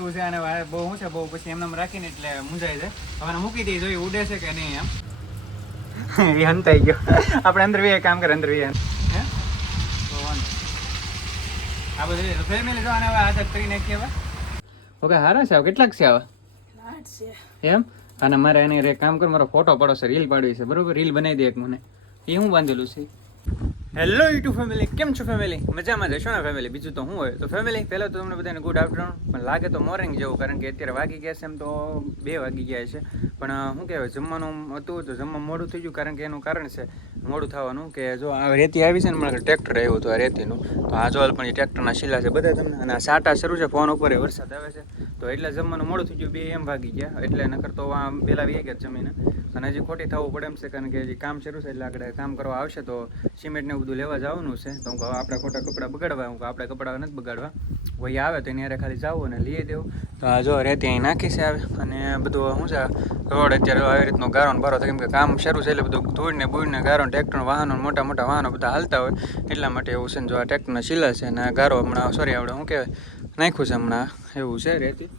એવું છે અને બહુ શું છે બહુ પછી એમને એમ રાખીને એટલે મુંજાઈ છે હવે મૂકી દઈએ જોઈએ ઉડે છે કે નહીં એમ. એ હંતાઈ ગયો. આપણે અંદર વીએ કામ કરે અંદર વીએ હે? તો વાંધો. આ બધું ફેમિલી જો અને હવે આદત કરી નાખીએ હવે. ઓકે હારા છે હવે? કેટલાક છે હવે? એમ? અને મારે એને કામ કર મારો ફોટો પડો છે રીલ પાડવી છે. બરોબર? રીલ બનાવી દે એક મને. એ હું બાંધેલું છે? હેલો યુટ્યુબ ફેમિલી કેમ છો ફેમિલી મજામાં જશો ને ફેમિલી બીજું તો શું હોય? તો ફેમિલી પહેલાં તો તમને બધાને ગુડ આફ્ટરનૂન પણ લાગે તો મોર્નિંગ જેવું, કારણ કે અત્યારે વાગી ગયા છે એમ તો બે વાગી ગયા છે. પણ શું કહેવાય, જમવાનું હતું તો જમવા મોડું થઈ ગયું, કારણ કે એનું કારણ છે મોડું થવાનું કે જો આ રેતી આવી છે ને મને ટ્રેક્ટર આવ્યું હતું આ રેતીનું. તો આ જો પણ એ ટ્રેક્ટરના શીલા છે બધા તમને. અને આ સાટા શરૂ છે, ફોન ઉપર વરસાદ આવે છે. તો એટલે જમવાનું મોડું થઈ ગયું, બે એમ ભાગી ગયા. એટલે નકર તો આમ પહેલાં વી ગયા જમીને. અને હજી ખોટી થવું પડે એમ છે, કારણ કે હજી કામ શરૂ છે, એટલે આગળ કામ કરવા આવશે તો સિમેન્ટ ને એવું બધું લેવા જવાનું છે. તો હું આપણા ખોટા કપડાં બગાડવા. હું આપણા કપડાં નથી બગાડવા. વહી આવે તો એની ખાલી જવું અને લઈ દેવું. તો આ જો રેતી અહીં નાખી છે આવે. અને બધું શું છે, રોડ અત્યારે આવી રીતનો ગારો ભરો થાય. કેમ કે કામ શરૂ છે એટલે બધું ધૂળને બૂળને ગારો ટ્રેક્ટર વાહનો મોટા મોટા વાહનો બધા હાલતા હોય. એટલા માટે એવું છે ને જો આ ટ્રેક્ટરના શીલા છે અને ગારો હમણાં સોરી આપણે શું કહેવાય, નાખ્યું છે હમણાં. એવું છે રેતી.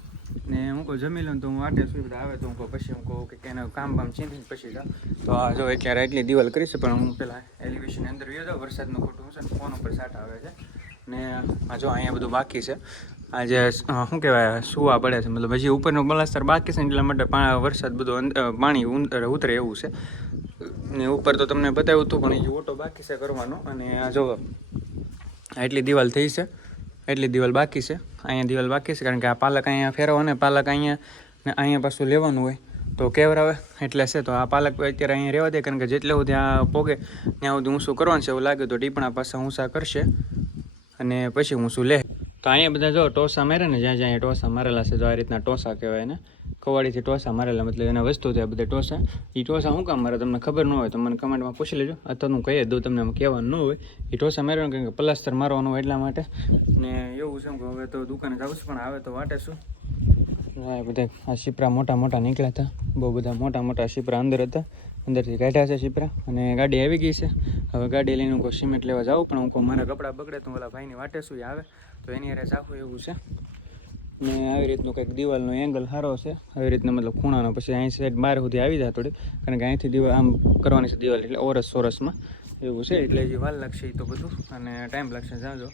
ને હું કહું, જમી લઉં તો હું આટે સુઈ બધા આવે તો હું કહું, પછી હું કહું કે એનું કામ બામ ચીંધીને પછી જાઉં. તો આ જો અત્યારે એટલી દિવાલ કરીશ પણ હું પેલા એલિવેશન અંદર વ્યો જાઉં, વરસાદનું ખોટું છે ફોન ઉપર સાટ આવે છે. ને આ જો અહીંયા બધું બાકી છે. આજે શું કહેવાય, સુવા પડે છે, મતલબ હજી ઉપરનો પલાસ્તર બાકી છે એટલા માટે વરસાદ બધું પાણી ઉતરે એવું છે. ને ઉપર તો તમને બતાવ્યું હતું પણ હજી ઓટો બાકી છે કરવાનો. અને આ જો એટલી દિવાલ થઈ છે. એટલી દિવાલ બાકી છે. અહીંયા દિવાલ બાકી છે કારણ કે આ પાલક અહીંયા ફેરવો પાલક અહીંયા ને અહીંયા પાછું લેવાનું હોય તો કેવરાવે એટલે છે. તો આ પાલક અત્યારે અહીંયા રહેવા દે કારણ કે જેટલે હું ત્યાં પોગે ત્યાં સુધી ઊંસું કરવાનું છે એવું લાગે તો ટીપણા પાસે ઊંસા કરશે અને પછી ઊંસું લે. તો અહીંયા બધા જો ટોસા મારે ને જ્યાં જ્યાં ટોસા મારેલા છે, જો આ રીતના ટોસા કહેવાય ને કવાડીથી ટોસા મારેલા મતલબ એના વસ્તુ છે બધા ટોસા એ ટોસા શું કામ મારે તમને ખબર ન હોય તો મને કમેન્ટમાં પૂછી લેજો. અથવા હું કહી દઉં તમને કહેવાનું ન હોય. એ ટોસા મારવાનું કારણ કે પ્લાસ્ટર મારવાનું હોય એટલા માટે. ને એવું છે કે હવે તો દુકાને જાઉં છું, પણ આવે તો વાટે શું. આ બધા આ શીપરા મોટા મોટા નીકળ્યા હતા. બહુ બધા મોટા મોટા શીપરા અંદર હતા. અંદરથી કાઢ્યા છે શીપરા. અને ગાડી આવી ગઈ છે. હવે ગાડી લઈને હું કોઈ સિમેન્ટ લેવા જાઉં, પણ હું કહું મારા કપડાં બગડે તો ઓલા ભાઈની વાટે શું આવે. તો એની અરે જાવું એવું છે. ને આવી રીતનું કંઈક દિવાલનો એંગલ સારો છે. આવી રીતના મતલબ ખૂણાનો. પછી અહીં સાઈડ બહાર સુધી આવી જાય થોડી કારણ કે અહીંથી દિવાલ આમ કરવાની છે દિવાલ એટલે ઓરસ સોરસમાં. એવું છે. એટલે હજી વાર લાગશે એ તો બધું. અને ટાઈમ લાગશે જાજો.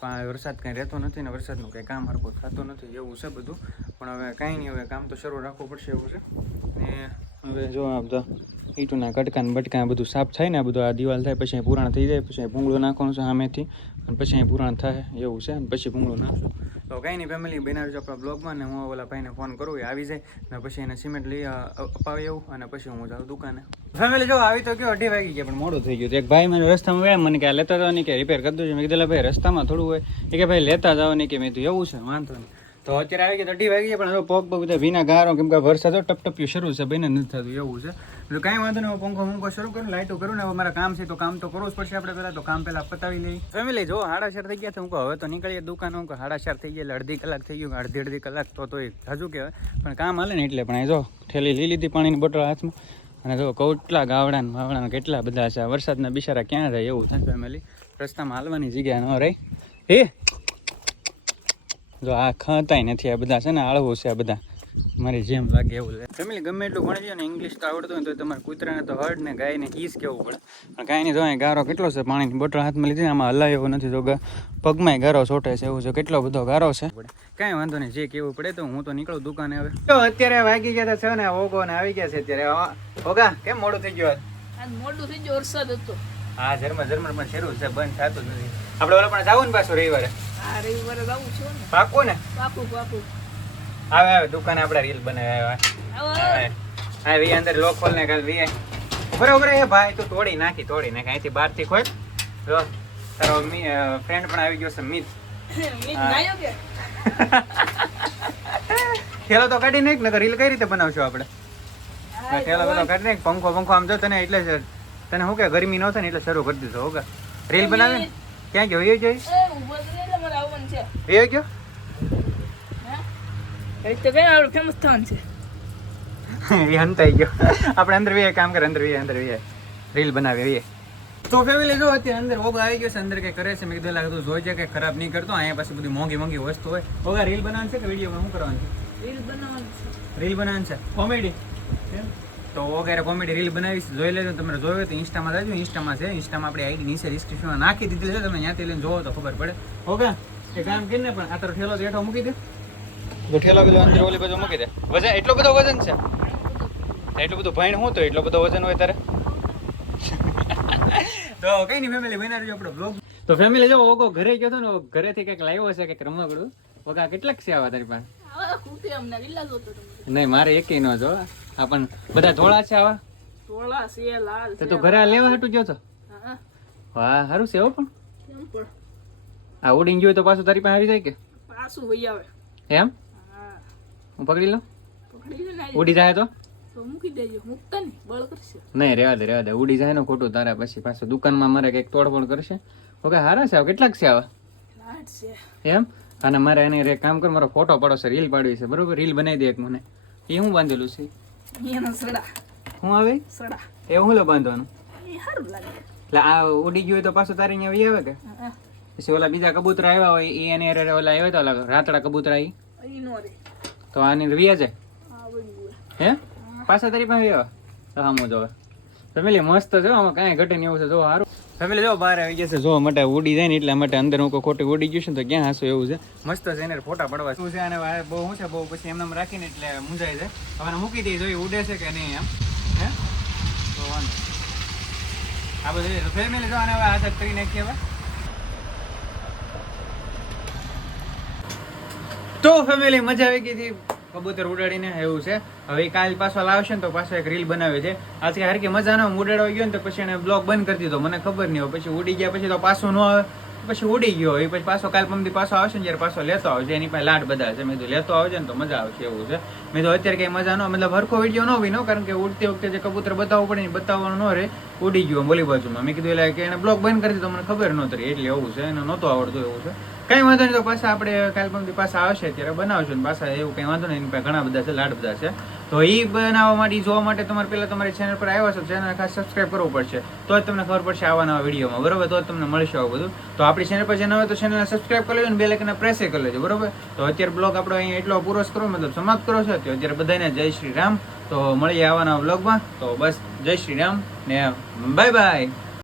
પણ વરસાદ કાંઈ રહેતો નથી ને વરસાદનું કંઈ કામ હરખું થતું નથી. એવું છે બધું. પણ હવે કાંઈ નહીં, હવે કામ તો શરૂ રાખવું પડશે એવું છે. ને હવે જો આ બધા ઈંટોના કટકા ને બટકા બધું સાફ થાય ને, આ બધું આ દિવાલ થાય, પછી પૂરાણ થઈ જાય, પછી ભૂંગળું નાખવાનું છે સામેથી, અને પછી અહીં પુરાણ થાય, એવું છે, અને પછી ભૂંગળું નાખશું તો કાંઈ નહીં ફેમિલી બનાવજો આપણા બ્લોગમાં ને હું ઓલા ભાઈને ફોન કરું, એ આવી જાય, ને પછી એને સિમેન્ટ લઈ અપાવી આવું, અને પછી હું જાઉં દુકાને. ફેમિલી જો, આવી તો ગયો, અઢી વાગી ગયા, પણ મોડું થઈ ગયું એક ભાઈ મને રસ્તામાં ગયા, મને કે લેતા જાવ નહીં કે રિપેર કરી દેજો. મેં કીધું ભાઈ, રસ્તામાં થોડું હોય. એ કે, ભાઈ, લેતા જાવ નહીં કે, મેં તો એવું છે, વાંધો નહીં. તો અત્યારે આવી ગયા તો અઢી વાગી પણ હવે પગ પગ બધા ભીના ગારો, કેમ કે વરસાદ તો ટપટપ્યું શરૂ છે ભાઈને નથી થતું એવું છે. એટલે કાંઈ વાંધો નહીં પંખો મૂંખો શરૂ કરું લાઇટો કરું ને, હવે મારા કામ છે તો કામ તો કરવું જ પડશે આપણે પહેલાં, તો કામ પહેલાં પતાવી લઈએ. ફેમિલી, જો હાડા શાર થઈ ગયા તો હું હવે તો નીકળીએ દુકાન, હું હાડા શાર થઈ ગયા અડધી કલાક થઈ ગયું, અડધી અડધી કલાક તો તો હજુ કહેવાય. પણ કામ હાલે ને એટલે, પણ એ જો ઠેલી લઈ લીધી પાણીની બોટલ હાથમાં. અને જો કેટલા ગાવડા ને વાવડા કેટલા બધા છે વરસાદના બિચારા ક્યાં રહે એવું થાય, ફેમિલી? રસ્તામાં હાલવાની જગ્યા ન રહી. હે? જો આ ખાતાય નથી આ બધા છે ને આળવું છે આ બધા. મારી જેમ લાગે એવું લે. ફેમિલી ગમે એટલું ભણી જાય ને ઇંગ્લિશ તો આવડતું હોય તો તમારે કૂતરાને તો હર્ડ ને ગાયને ઈસ કેવું પડે. પણ ગાયની નહીં જો અહીં ગારો કેટલો છે? પાણીની બોટલ હાથમાં લીધી આમાં હલાય એવું નથી. તો પગમાં પગમાંય ગારો છોટે છે એવું છે. કેટલો બધો ગારો છે? કાંઈ વાંધો નહીં જે કેવું પડે તો હું તો નીકળું દુકાને હવે. તો અત્યારે વાગી ગયા છે ને ઓગો ને આવી ગયા છે અત્યારે. ઓગા કેમ મોડું થઈ ગયું આજ મોડું થઈ ગયું વરસાદ હતો. હા જર્મન જર્મન પણ શરૂ છે બંધ થતું નથી. આપણે ઓલા પણ જવું ને પાછું રવિવારે? હા રવિવારે આવું છું ને. પાકું ને? પાકું પાકું. આવે આવે દુકાને આપણે રીલ બનાવ્યા આવે. હા વી અંદર લોક ખોલ ને કાલ વી બરોબર એ ભાઈ તું તોડી નાખી તોડી નાખી. અહીંથી બહારથી ખોલ. જો તારો ફ્રેન્ડ પણ આવી ગયો છે મિત. મીત હા. નાયો કે? ખેલો તો કાઢી નાખ નકર રીલ કઈ રીતે બનાવશું આપણે? હા, ખેલો કાઢી નાખ પંખો પંખો આમ જો તને એટલે જ તને શું કે ગરમી ન થાય ને એટલે શરૂ કરી દીધો હોગા રીલ બનાવે? ક્યાં ગયો? એ જોઈ? એ ઊભો તો રહે એટલે મારે આવવાનું છે. એ ગયો? આપણું ફેમસ થવાનું છે. એ હંતાઈ ગયો. આપણે અંદર વીએ કામ કરે અંદર વીએ અંદર વીએ. રીલ બનાવી વીએ. તો ફેમિલી જો અત્યારે અંદર ઓગા આવી ગયો છે અંદર કંઈ કરે છે? મેં કીધું લાગતું જોઈ છે કે ખરાબ નહીં કરતો અહીંયા પાસે બધી મોંઘી મોંઘી વસ્તુ હોય. ઓગા રીલ બનાવવાની છે કે વિડીયોમાં? શું કરવાનું રીલ બનાવવાની રીલ બનાવવાની છે? કોમેડી. તો વગેરે કોમેડી રીલ બનાવીશ જોઈ લેજો તમે જોયો તો ઇન્સ્ટામાં જજો. ઇન્સ્ટામાં છે ઇન્સ્ટામાં આપણે આઈડી નીચે ડિસ્ક્રિપ્શનમાં નાખી દીધી છે તમે ત્યાંથી લઈને જોવો તો ખબર પડે. ઓકે? એ કામ કરીને પણ આ તારો ઠેલો હેઠો મૂકી દે. તો ઠેલો પેલો અંદર ઓલી બાજુ મૂકી દે. વજન એટલો બધો વજન છે? એટલું બધું ભાઈ હું તો એટલો બધો વજન હોય તારે? તો કઈ નહીં ફેમિલી બના રહ્યો આપણો બ્લોગ તો ફેમિલી જો ઓગો ઘરે ગયો હતો ને ઘરેથી કંઈક લાવ્યો છે કંઈક રમકડું. ઓગા કેટલાક છે આવા તારી પાસે? નહીં મારે એકેય ન જો આપણ પણ બધા ધોળા છે આવા? ધોળા છે લાલ તો તું ઘરે લેવા હાટું ગયો છો? હા. વાહ સારું છે હો પણ. આ ઉડીને ગયો તો પાછું તારી પાસે આવી જાય કે? પાછું વહી આવે. એમ? હું. પકડી લઉં? ઉડી જાય તો? તો મૂકી દેજો મૂકતા નહીં બળ કરશે. નહીં રહેવા દે રેવા દે. ઉડી જાય ને ખોટું તારા પછી પાછું દુકાનમાં મારે કંઈક તોડફોડ કરશે. ઓકે હારા છે આવા? કેટલાક છે આવા? એમ? અને મારે એને રે કામ કર મારો ફોટો પાડો છે રીલ પાડવી છે બરોબર? રીલ બનાવી દે એક મને. એ હું બાંધેલું છે? એના સડા. હું આવે? સડા. એ હું લો બાંધવાનું? એ સારું લાગે. એટલે આ ઉડી ગયું હોય તો પાછું તારી અહીંયા આવે કે? પછી ઓલા બીજા કબૂતરા આવ્યા હોય એ એને હારે ઓલા આવ્યા હતા ઓલા રાતડા કબૂતરા રે. તો આની વ્યા જાય હે પાછા તારી પાસે આવ્યા? તો હા જોવે. ફેમિલી મસ્ત છે આમાં કાંઈ ઘટે નહીં એવું છે જો સારું ફેમિલી જો બહાર આવી છે જો માટે ઉડી જાય ને એટલા માટે અંદર હું ખોટી ઉડી ગયું છે તો ક્યાં હાસો એવું છે? મસ્ત છે એને ફોટા પડવા. શું છે અને બહુ શું છે, બહુ પછી એમને એમ રાખીને એટલે મૂંઝાય છે હવે મૂકી દઈ જોઈએ ઉડે છે કે નહીં એમ. હે? તો આ બધું ફેમિલી જો અને હવે આદત કરી નાખીએ હવે. તો ફેમિલી મજા આવી ગઈ હતી. કબૂતર ઉડાડીને એવું છે. હવે કાલ પાછો લાવશે ને તો પાછો એક રીલ બનાવી છે. આજે હરકી મજાનો ઉડાડવા ગયો ને તો પછી એને બ્લોક બંધ કરી દીધો. મને ખબર નહીં હોય. પછી ઉડી ગયા પછી તો પાછો ન આવે. પછી ઉડી ગયો એ પછી પાછો કાલ પમદી પાછો આવશે ને જ્યારે પાછો લેતો આવશે એની પાસે લાટ બધા છે. મેં કીધું, લેતો આવશે ને તો મજા આવશે એવું છે. મેં તો અત્યારે કઈ મજા ન મતલબ હરખો વીડિયો ન હોય કારણ કે ઉડતી વખતે જે કબૂતર બતાવવું પડે ને બતાવવાનું ન રહે, ઉડી ગયો બોલી બાજુમાં. મેં કીધું, એટલે કે એને બ્લોક બંધ કરી દીધો, મને ખબર નહોતી એટલે એવું છે, એને નહોતું આવડતું એવું છે. કઈ વાંધો નહીં, તો પાછા આપણે કાલ પમદી પાછા આવશે, ત્યારે બનાવશું ને પાછા એવું કઈ વાંધો નહીં, એની પાસે ઘણા બધા છે, લાડ બધા છે. તો એ બનાવવા માટે જોવા માટે તમારે પહેલાં તમારી ચેનલ પર આવ્યા છો ચેનલ ખાસ સબસ્ક્રાઇબ કરવું પડશે. તો જ તમને ખબર પડશે આવા નવા વિડીયોમાં બરોબર? તો જ તમને મળશે આવું બધું. તો આપણી ચેનલ પર જે ન હોય તો ચેનલને સબસ્ક્રાઇબ કરી લેજો અને બે લાઇકને પ્રેસે કરી લેજો, બરોબર? તો અત્યારે બ્લોગ આપણો અહીંયા એટલો પૂરો કરો મતલબ સમાપ્ત કરો છો. તો અત્યારે બધાને જય શ્રી રામ. તો મળીએ આવાના બ્લોગમાં તો બસ, જય શ્રી રામ ને બાય બાય